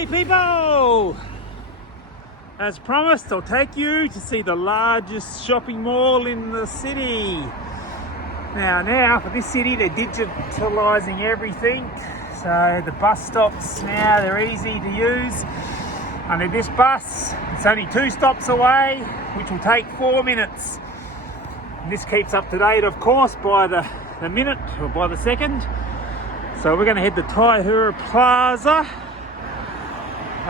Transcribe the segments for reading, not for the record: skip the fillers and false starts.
Hey people! As promised, I'll take you to see the largest shopping mall in the city. Now for this city, they're digitalising everything. So the bus stops now, they're easy to use. Only this bus, it's only 2 stops away, which will take 4 minutes. And this keeps up to date, of course, by the minute or by the second. So we're going to head to Fuzhou Plaza.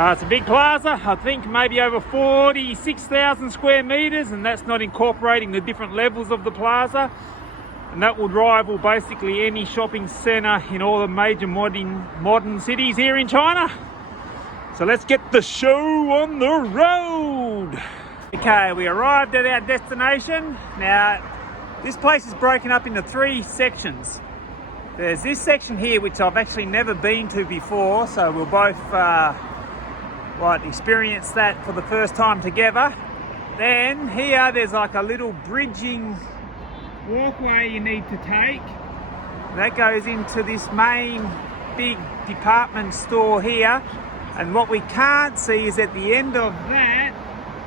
It's a big plaza, I think maybe over 46,000 square metres, and that's not incorporating the different levels of the plaza. And that would rival basically any shopping centre in all the major modern cities here in China. So let's get the show on the road. Okay, we arrived at our destination. Now, this place is broken up into 3 sections. There's this section here, which I've actually never been to before, so we'll both experience that for the first time together. Then here, there's like a little bridging walkway you need to take. That goes into this main big department store here. And what we can't see is at the end of that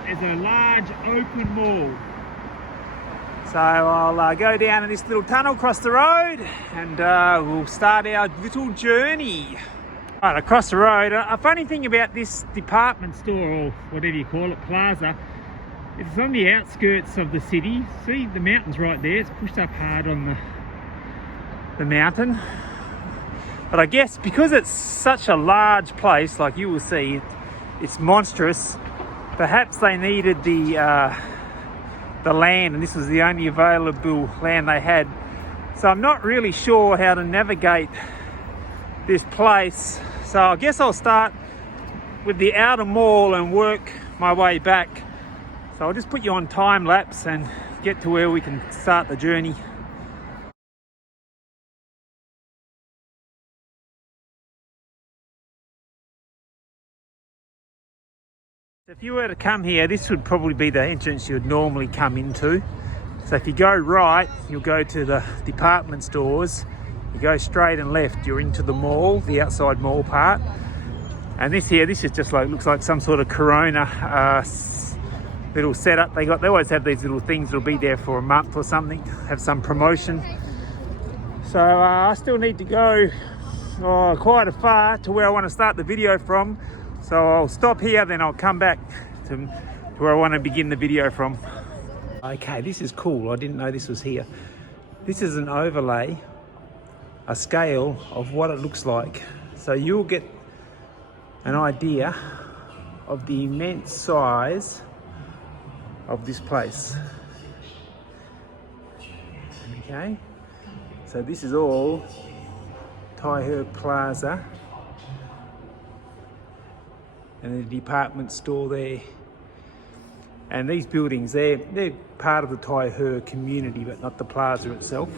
is a large open mall. So I'll go down to this little tunnel across the road and we'll start our little journey. Right, across the road, a funny thing about this department store, or whatever you call it, plaza, it's on the outskirts of the city. See the mountain's right there, it's pushed up hard on the mountain. But I guess because it's such a large place, like you will see, it's monstrous, perhaps they needed the land, and this was the only available land they had. So I'm not really sure how to navigate this place. So I guess I'll start with the outer mall and work my way back. So I'll just put you on time lapse and get to where we can start the journey. If you were to come here, this would probably be the entrance you would normally come into. So if you go right, you'll go to the department stores. You go straight and left, you're into the mall, the outside mall part. And this is just like, looks like some sort of Corona little setup they got. They always have these little things that'll be there for a month or something, have some promotion. So I still need to go quite far to where I want to start the video from. So I'll stop here, then I'll come back to where I want to begin the video from. Okay, this is cool. I didn't know this was here. This is an overlay, a scale of what it looks like. So you'll get an idea of the immense size of this place. Okay, so this is all Fuzhou Plaza. And the department store there. And these buildings, they're part of the Fuzhou community, but not the plaza itself.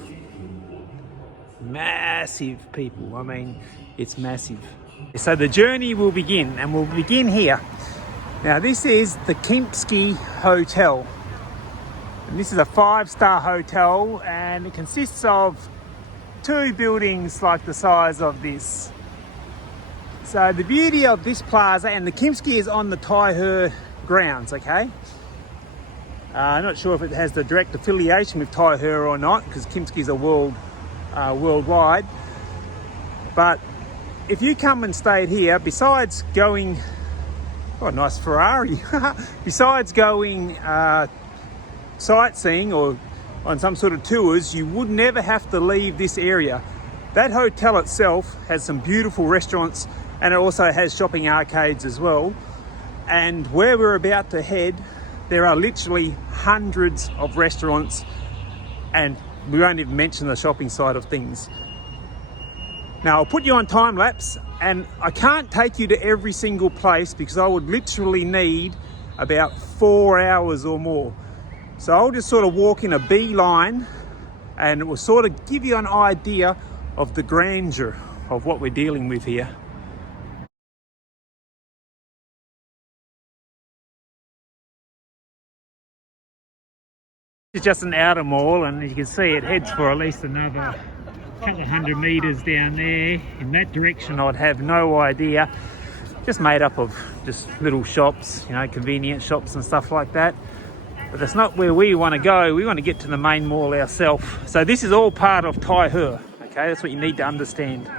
Massive, people. I mean, it's massive. So the journey will begin, and we'll begin here. Now, this is the Kimsky Hotel. And this is a 5-star hotel, and it consists of 2 buildings like the size of this. So the beauty of this plaza, and the Kimsky is on the Fuzhou grounds, okay? I'm not sure if it has the direct affiliation with Fuzhou or not, because Kimsky's a worldwide. But if you come and stayed here, besides going, oh, nice Ferrari, besides going sightseeing or on some sort of tours, you would never have to leave this area. That hotel itself has some beautiful restaurants, and it also has shopping arcades as well. And where we're about to head, there are literally hundreds of restaurants, and we won't even mention the shopping side of things. Now, I'll put you on time lapse, and I can't take you to every single place because I would literally need about 4 hours or more. So I'll just sort of walk in a beeline, and it will sort of give you an idea of the grandeur of what we're dealing with here. It's just an outer mall, and as you can see, it heads for at least another couple of 100 meters down there. In that direction, I'd have no idea. just made up of just little shops, you know, convenience shops and stuff like that. But that's not where we want to go. We want to get to the main mall ourselves. So this is all part of Taihe. Okay, that's what you need to understand.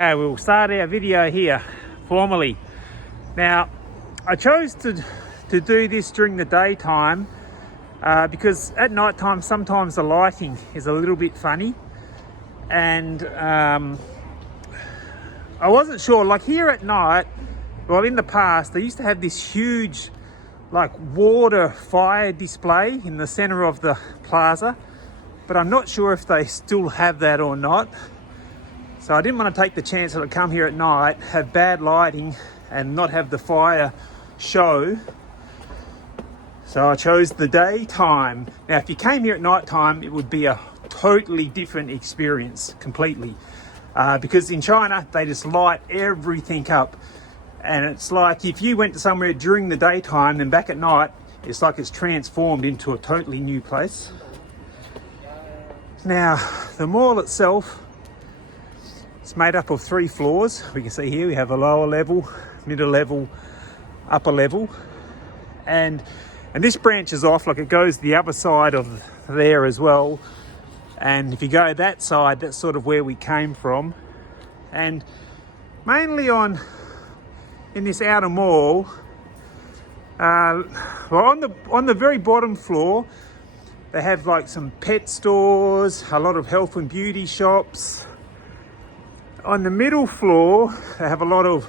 Okay, we'll start our video here formally. Now, I chose to do this during the daytime because at night time sometimes the lighting is a little bit funny, and I wasn't sure, like here at night, well in the past they used to have this huge like water fire display in the center of the plaza, but I'm not sure if they still have that or not. So I didn't want to take the chance that I'd come here at night, have bad lighting and not have the fire show. So I chose the daytime. Now if you came here at night time, it would be a totally different experience completely, because in China they just light everything up, and it's like if you went to somewhere during the daytime then back at night it's like it's transformed into a totally new place. Now the mall itself, it's made up of 3 floors. We can see here we have a lower level, middle level, upper level, and this branches off, like it goes the other side of there as well. And if you go that side, that's sort of where we came from. And mainly in this outer mall, well, on the very bottom floor, they have like some pet stores, a lot of health and beauty shops. On the middle floor, they have a lot of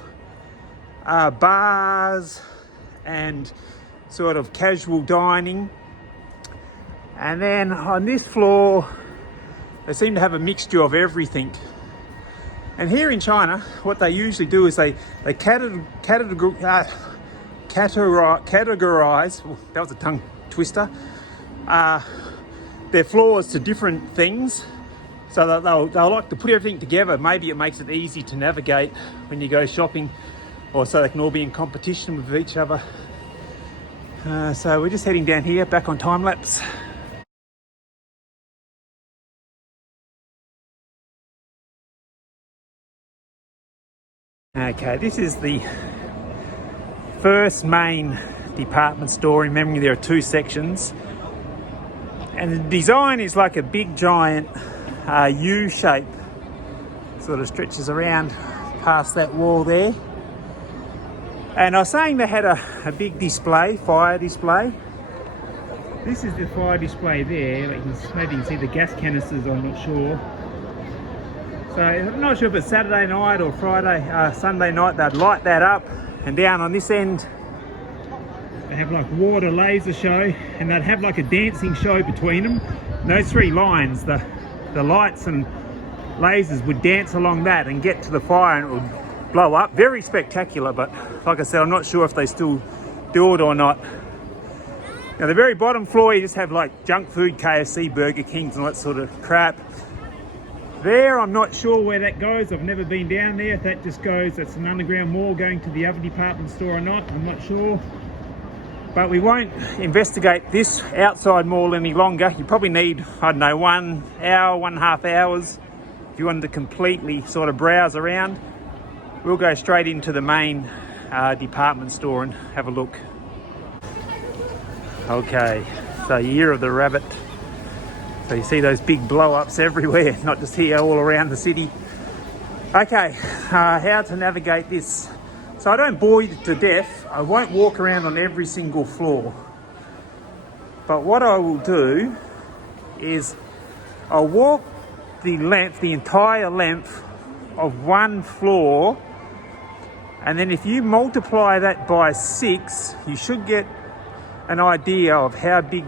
bars and sort of casual dining. And then on this floor, they seem to have a mixture of everything. And here in China, what they usually do is they categorize, oh, that was a tongue twister, their floors to different things. So that they'll like to put everything together. Maybe it makes it easy to navigate when you go shopping, or so they can all be in competition with each other. So we're just heading down here, back on time lapse. Okay, this is the first main department store. Remembering there are 2 sections, and the design is like a big giant U shape, sort of stretches around past that wall there. And I was saying they had a big display, fire display. This is the fire display there. Maybe you can see the gas canisters, I'm not sure. So I'm not sure if it's Saturday night or Sunday night, they'd light that up. And down on this end, they have like water laser show, and they'd have like a dancing show between them. And those 3 lines, the lights and lasers would dance along that and get to the fire, and it would blow up. Very spectacular, but like I said, I'm not sure if they still do it or not. Now the very bottom floor, you just have like junk food, KFC, Burger Kings and that sort of crap. There, I'm not sure where that goes. I've never been down there. If that just goes, that's an underground mall going to the other department store or not, I'm not sure. But we won't investigate this outside mall any longer. You probably need, I don't know, 1 hour, 1.5 hours if you wanted to completely sort of browse around. We'll go straight into the main department store and have a look. Okay, so Year of the Rabbit. So you see those big blow-ups everywhere, not just here, all around the city. Okay, how to navigate this. So I don't bore you to death. I won't walk around on every single floor. But what I will do is I'll walk the entire length of 1 floor, and then if you multiply that by 6, you should get an idea of how big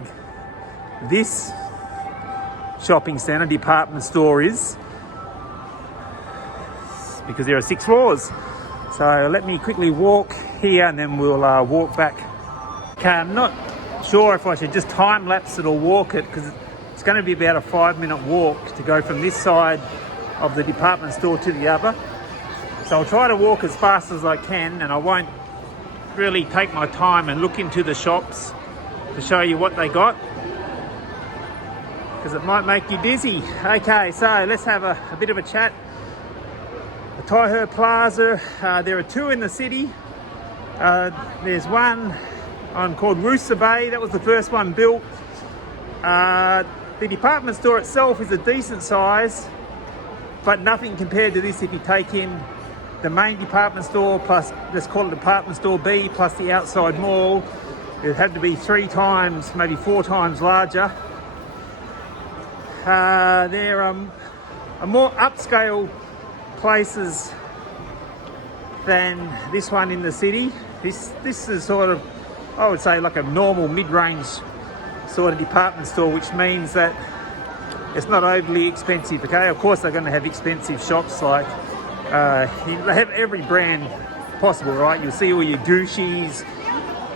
this shopping centre, department store is, because there are 6 floors. So let me quickly walk here and then we'll walk back. Okay, I'm not sure if I should just time lapse it or walk it, because it's going to be about a 5-minute walk to go from this side of the department store to the other. So I'll try to walk as fast as I can, and I won't really take my time and look into the shops to show you what they got. because it might make you dizzy. Okay, so let's have a bit of a chat. The Fuzhou Plaza, there are two in the city. There's one called Rusa Bay, that was the first one built. The department store itself is a decent size, but nothing compared to this if you take in the main department store plus, let's call it department store B, plus the outside mall. It'd have to be 3 times, maybe 4 times larger. There are more upscale places than this one in the city. This is sort of, I would say, like a normal mid-range sort of department store, which means that it's not overly expensive. Okay, of course they're going to have expensive shops, like they have every brand possible, right? You'll see all your Gucci's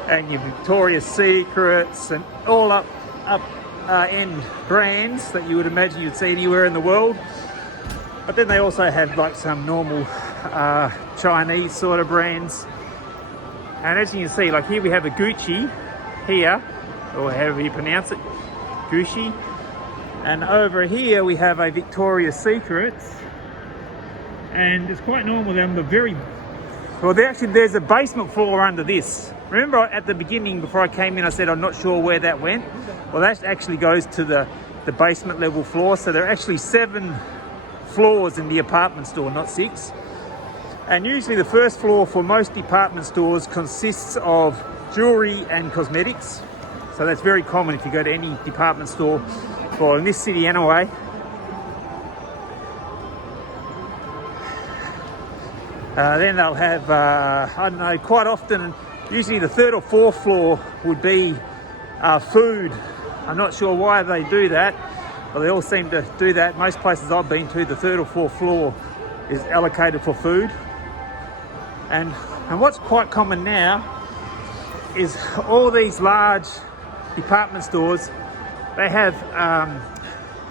and your Victoria's Secrets and all up end brands that you would imagine you'd see anywhere in the world. But then they also have like some normal Chinese sort of brands. And as you can see, like here we have a Gucci here, or however you pronounce it, Gucci. And over here we have a Victoria's Secrets. And it's quite normal, they're very, well, there's a basement floor under this. Remember at the beginning, before I came in, I said I'm not sure where that went? Well, that actually goes to the basement level floor. So there are actually 7 floors in the apartment store, not 6. And usually the first floor for most department stores consists of jewelry and cosmetics. So that's very common if you go to any department store, well, in this city anyway. Then they'll have, I don't know, quite often, usually the 3rd or 4th floor would be food. I'm not sure why they do that, but they all seem to do that. Most places I've been to, the 3rd or 4th floor is allocated for food. And what's quite common now is all these large department stores, they have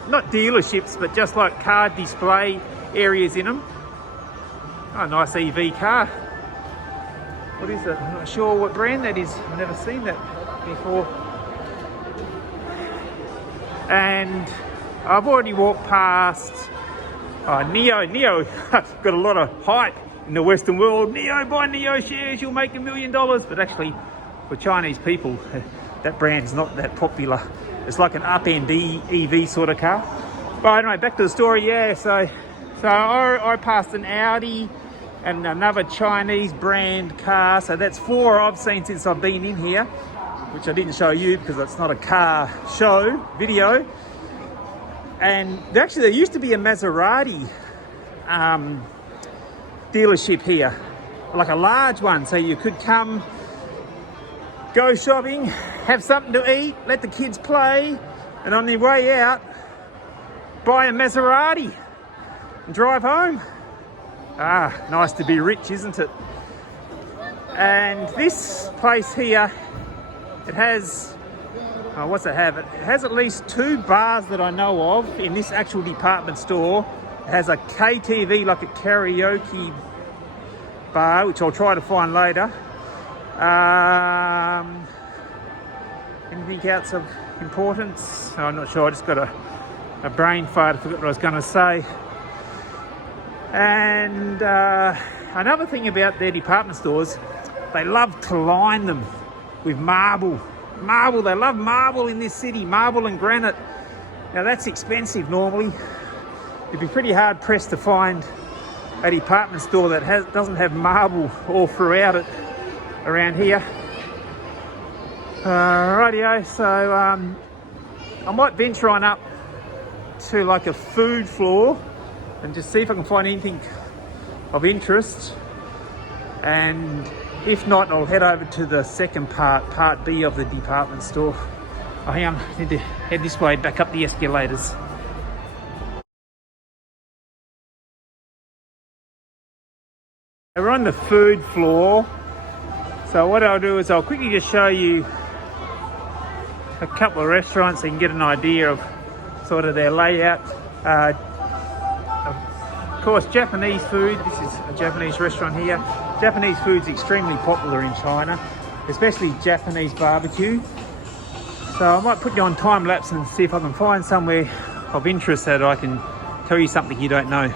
not dealerships, but just like car display areas in them. Oh, nice EV car. What is it? I'm not sure what brand that is. I've never seen that before. And I've already walked past Neo. Neo got a lot of hype in the Western world. Neo, buy Neo shares, you'll make $1 million. But actually, for Chinese people, that brand's not that popular. It's like an up-end EV sort of car. But anyway, back to the story. Yeah, so I passed an Audi and another Chinese brand car. So that's 4 I've seen since I've been in here, which I didn't show you because it's not a car show video. And there used to be a Maserati dealership here, like a large one. So you could come, go shopping, have something to eat, let the kids play, and on their way out, buy a Maserati and drive home. Ah, nice to be rich, isn't it? And this place here, it has, what's it have? It has at least 2 bars that I know of in this actual department store. It has a KTV, like a karaoke bar, which I'll try to find later. Anything else of importance? I'm not sure, I just got a brain fart, I forgot what I was going to say. And another thing about their department stores, they love to line them with marble. Marble, they love marble in this city, marble and granite. Now that's expensive normally. It'd be pretty hard pressed to find a department store that doesn't have marble all throughout it around here. Rightio, so I might venture on up to like a food floor and just see if I can find anything of interest. And if not, I'll head over to the second part B of the department store. Oh, hang on, I need to head this way, back up the escalators. We're on the food floor. So what I'll do is I'll quickly just show you a couple of restaurants so you can get an idea of sort of their layout. Of course, Japanese food. This is a Japanese restaurant here. Japanese food's extremely popular in China, especially Japanese barbecue. So I might put you on time lapse and see if I can find somewhere of interest that I can tell you something you don't know.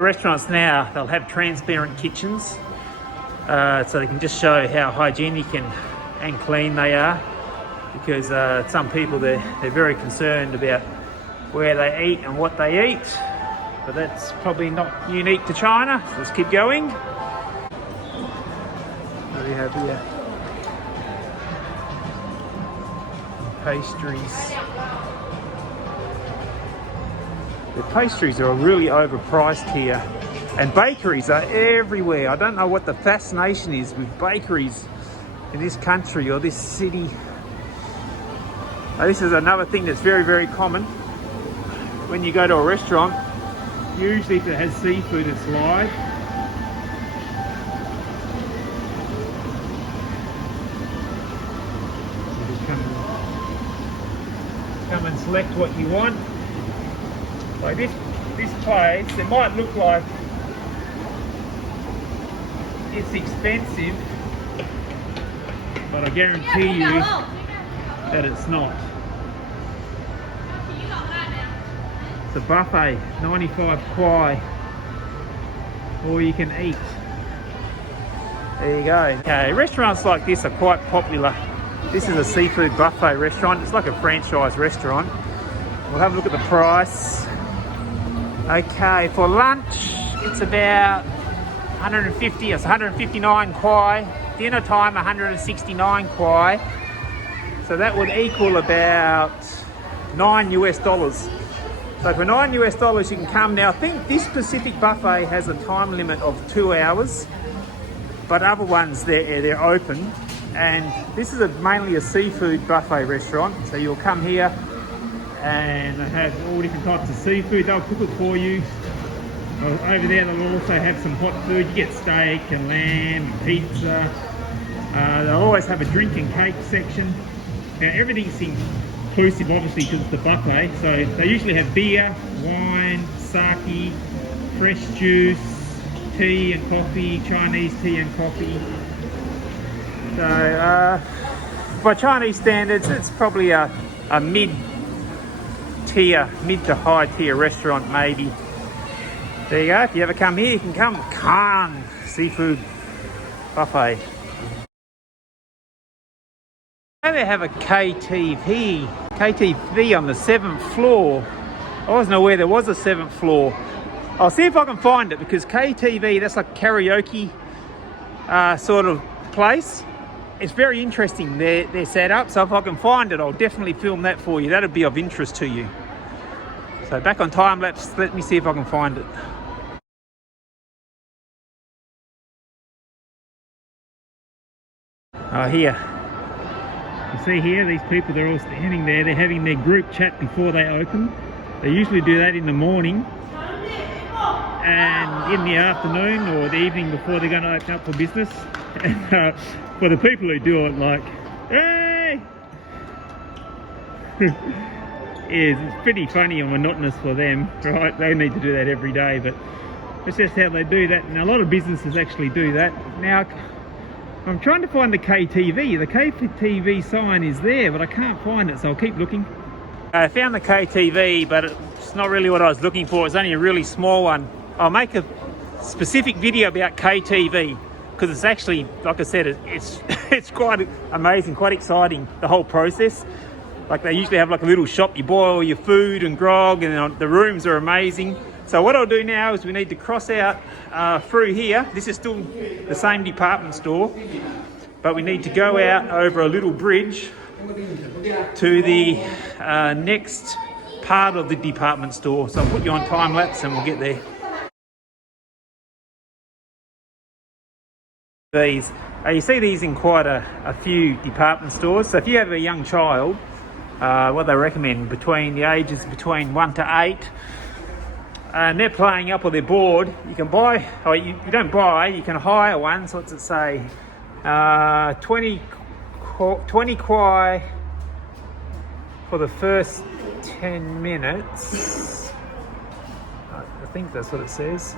Restaurants now, they'll have transparent kitchens, so they can just show how hygienic and clean they are, because some people, they're very concerned about where they eat and what they eat, but that's probably not unique to China. So let's keep going. What do we have here? Pastries. The pastries are really overpriced here, and bakeries are everywhere. I don't know what the fascination is with bakeries in this country or this city. Now, this is another thing that's very, very common. When you go to a restaurant, usually if it has seafood, it's live. You just come and select what you want. Like this place, it might look like it's expensive, but I guarantee you that it's not. It's a buffet, 95 kwai, all you can eat. There you go. Okay, restaurants like this are quite popular. This is a seafood buffet restaurant. It's like a franchise restaurant. We'll have a look at the price. Okay, for lunch, it's about 150, it's 159 kwai. Dinner time, 169 kwai. So that would equal about $9 US. So for $9 US, you can come. Now, I think this specific buffet has a time limit of 2 hours, but other ones, they're open. And this is mainly a seafood buffet restaurant. So you'll come here and they have all different types of seafood. They'll cook it for you. Over there they'll also have some hot food. You get steak and lamb and pizza. They'll always have a drink and cake section. Now everything's inclusive, obviously, because it's the buffet. So they usually have beer, wine, sake, fresh juice, tea and coffee, Chinese tea and coffee. So by Chinese standards, it's probably a mid to high tier restaurant maybe. There you go. If you ever come here, you can come. Khan Seafood Buffet. And they have a KTV on the 7th floor. I wasn't aware there was a 7th floor. I'll see if I can find it, because KTV, that's like karaoke sort of place. It's very interesting, their setup. So if I can find it, I'll definitely film that for you. That'll be of interest to you. So back on time lapse, let me see if I can find it. Here. You see here, these people, they're all standing there. They're having their group chat before they open. They usually do that in the morning and in the afternoon or the evening before they're going to open up for business. And for the people who do it, like, hey! It's pretty funny and monotonous for them, right? They need to do that every day, but it's just how they do that. And a lot of businesses actually do that. Now, I'm trying to find the KTV. The KTV sign is there, but I can't find it, so I'll keep looking. I found the KTV, but it's not really what I was looking for. It's only a really small one. I'll make a specific video about KTV, because it's actually, like I said, it's quite amazing, quite exciting, the whole process. Like, they usually have like a little shop. You boil your food and grog, and the rooms are amazing. So what I'll do now is we need to cross out through here. This is still the same department store, but we need to go out over a little bridge to the next part of the department store. So I'll put you on time lapse and we'll get there. These, you see these in quite a few department stores. So if you have a young child, what they recommend between the ages between 1 to 8, and they're playing up or they're bored, you can buy, or you don't buy, you can hire one. So what's it say? 20 kwai for the first 10 minutes. I think that's what it says.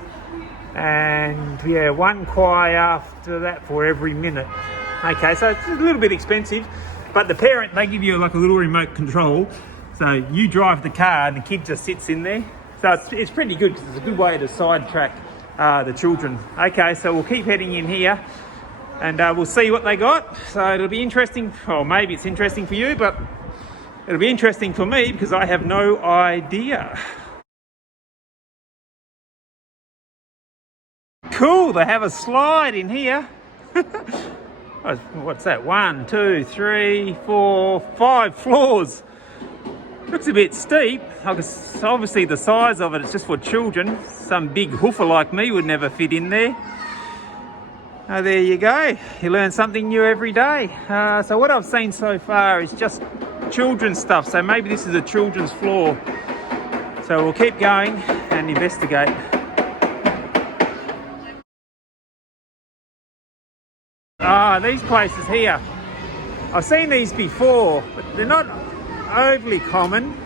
And yeah, 1 kwai after that for every minute. Okay, so it's a little bit expensive, but the parent, they give you like a little remote control. So you drive the car and the kid just sits in there. So it's pretty good because it's a good way to sidetrack the children. Okay, so we'll keep heading in here and we'll see what they got. So it'll be interesting, or maybe it's interesting for you, but it'll be interesting for me because I have no idea. Cool, they have a slide in here. What's that? 1, 2, 3, 4, 5 floors. Looks a bit steep. Obviously the size of it is just for children. Some big hoofer like me would never fit in there. Oh, there you go. You learn something new every day. So what I've seen so far is just children's stuff. So maybe this is a children's floor. So we'll keep going and investigate. These places here, I've seen these before, but they're not overly common.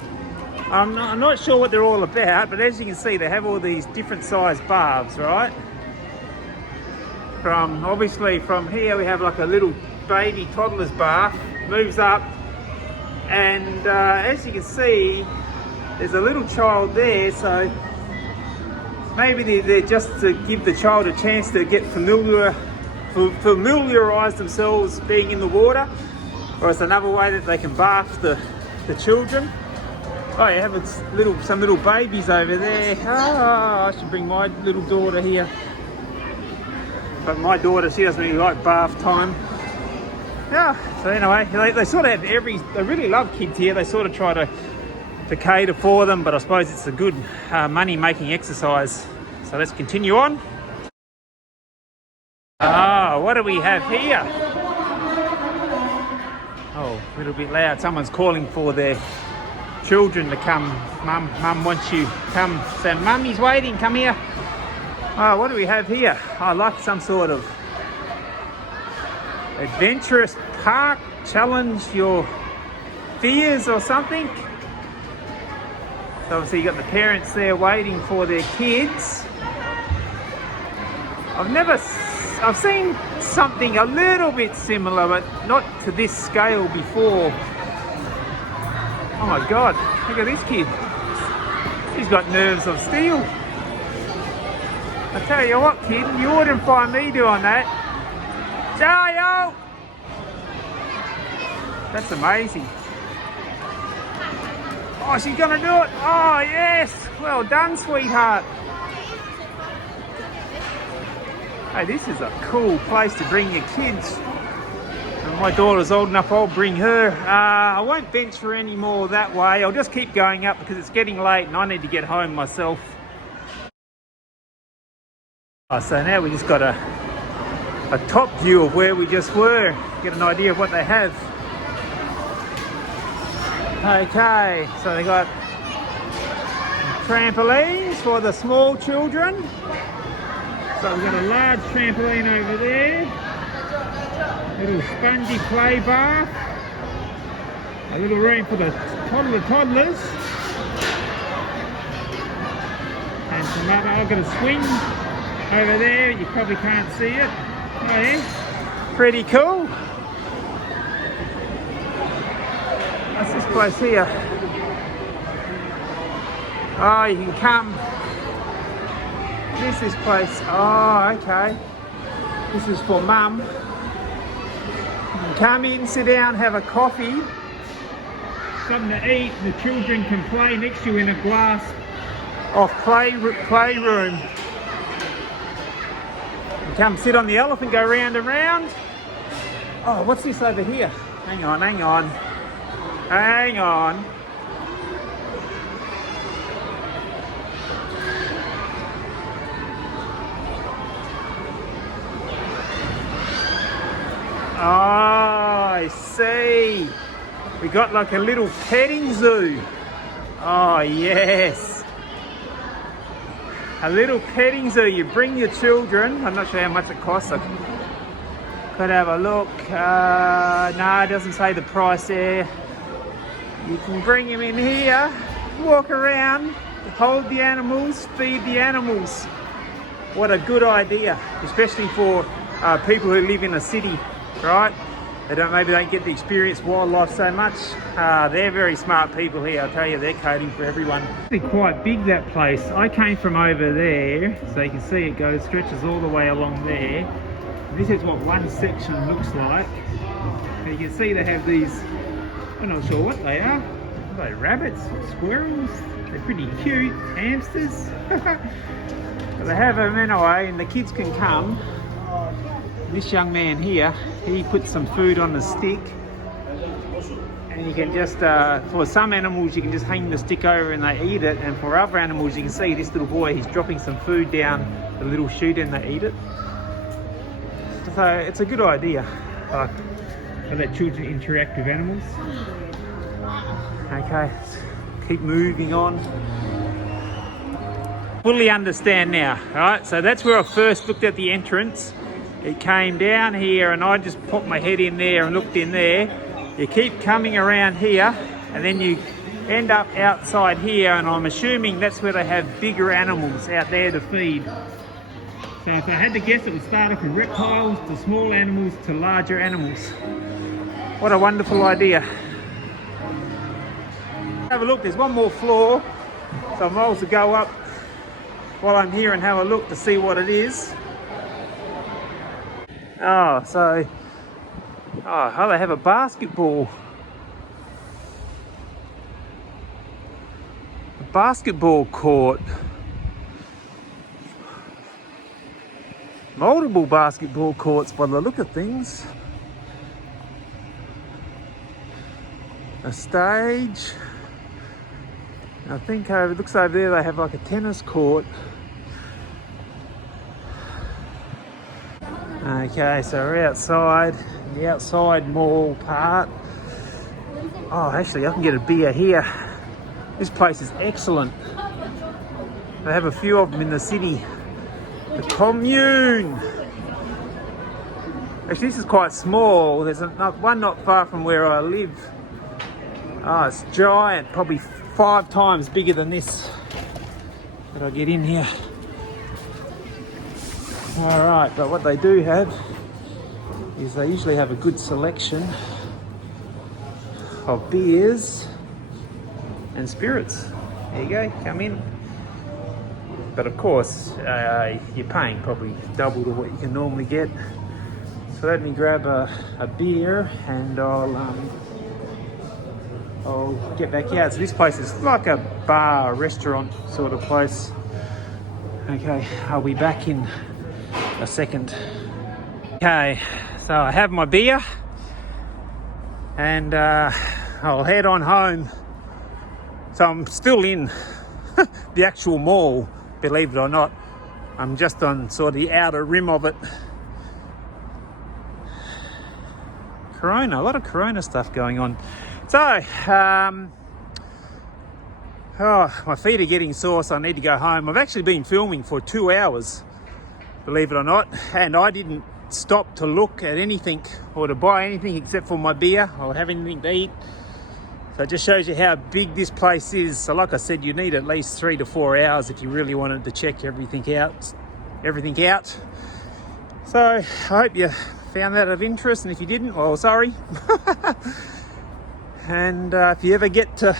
I'm not sure what they're all about, but as you can see, they have all these different sized baths, right? Obviously from here we have like a little baby toddler's bath, moves up, and as you can see, there's a little child there, so maybe they're just to give the child a chance to get familiarise themselves being in the water, or it's another way that they can bath the children. Oh, you have some little babies over there. I should bring my little daughter here, but my daughter, she doesn't really like bath time. Yeah, so anyway, they sort of have they really love kids here. They sort of try to cater for them, but I suppose it's a good money making exercise. So let's continue on. What do we have here? Oh, a little bit loud. Someone's calling for their children to come. Mum wants you. Come. So Mummy's waiting. Come here. What do we have here? Like some sort of adventurous park. Challenge your fears or something. So obviously you got the parents there waiting for their kids. I've seen something a little bit similar, but not to this scale before. Oh my God, look at this kid. He's got nerves of steel. I tell you what, kid, you wouldn't find me doing that. Jayo! That's amazing. Oh, she's gonna do it. Oh, yes. Well done, sweetheart. Hey, this is a cool place to bring your kids. And my daughter's old enough, I'll bring her. I won't venture any more that way. I'll just keep going up because it's getting late and I need to get home myself. So now we just got a top view of where we just were. Get an idea of what they have. Okay, so they got trampolines for the small children. So we've got a large trampoline over there, a little spongy play bath, a little room for the toddlers, and some other, I've got a swing over there, you probably can't see it. Oh yeah, pretty cool. What's this place here? Oh, you can come. This place. Oh, okay. This is for Mum. You can come in, sit down, have a coffee, something to eat. The children can play next to you in a glass off playroom. You come sit on the elephant, go round and round. Oh, what's this over here? Hang on. Oh, I see. We got like a little petting zoo. Oh, yes. A little petting zoo. You bring your children. I'm not sure how much it costs. I could have a look. No, it doesn't say the price there. You can bring them in here, walk around, hold the animals, feed the animals. What a good idea, especially for people who live in a city. right? Maybe they don't get to experience wildlife so much. They're very smart people here, I'll tell you, they're coding for everyone. It's quite big, that place. I came from over there, so you can see it stretches all the way along there. This is what one section looks like. You can see they have these, I'm not sure what they are. Are they rabbits, squirrels? They're pretty cute, hamsters. But they have them anyway, and the kids can come. This young man here, he puts some food on the stick, and you can just, for some animals you can just hang the stick over and they eat it, and for other animals you can see this little boy, he's dropping some food down the little chute and they eat it. So it's a good idea, to let children interact with animals. Okay, keep moving on. Fully understand now, right? So that's where I first looked at the entrance. It came down here and I just popped my head in there and looked in there. You keep coming around here and then you end up outside here, and I'm assuming that's where they have bigger animals out there to feed. So if I had to guess, it would start off with reptiles to small animals to larger animals. What a wonderful idea. Have a look, there's one more floor, so I might also go up while I'm here and have a look to see what it is. Oh, they have a basketball court. Multiple basketball courts by the look of things. A stage. I think it looks over there they have like a tennis court. Okay, so we're outside, the outside mall part. Oh, actually I can get a beer here. This place is excellent. They have a few of them in the city. The Commune. Actually, this is quite small. There's one not far from where I live. Oh, it's giant, probably 5 times bigger than this. But I'll get in here. Alright, but what they do have is they usually have a good selection of beers and spirits. There you go, come in. But of course, you're paying probably double to what you can normally get. So let me grab a beer and I'll get back out. So this place is like a bar, restaurant sort of place. Okay, I'll be back in a second. Okay, so I have my beer and I'll head on home. So I'm still in the actual mall, believe it or not. I'm just on sort of the outer rim of it. Corona, a lot of Corona stuff going on. So, my feet are getting sore, so I need to go home. I've actually been filming for 2 hours, believe it or not, and I didn't stop to look at anything or to buy anything except for my beer or have anything to eat. So it just shows you how big this place is. So like I said, you need at least 3 to 4 hours if you really wanted to check everything out. So I hope you found that of interest, and if you didn't, well, sorry. And if you ever get to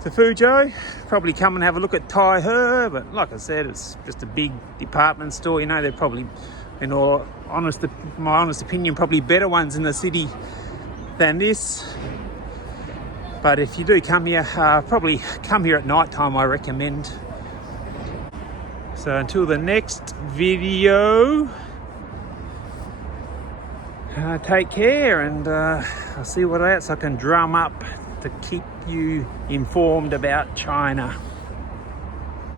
Fuzhou, probably come and have a look at Tai. But like I said, it's just a big department store. You know, they're probably, in my honest opinion, probably better ones in the city than this. But if you do come here, probably come here at night time, I recommend. So until the next video, take care, and I'll see what else I can drum up to keep you informed about China.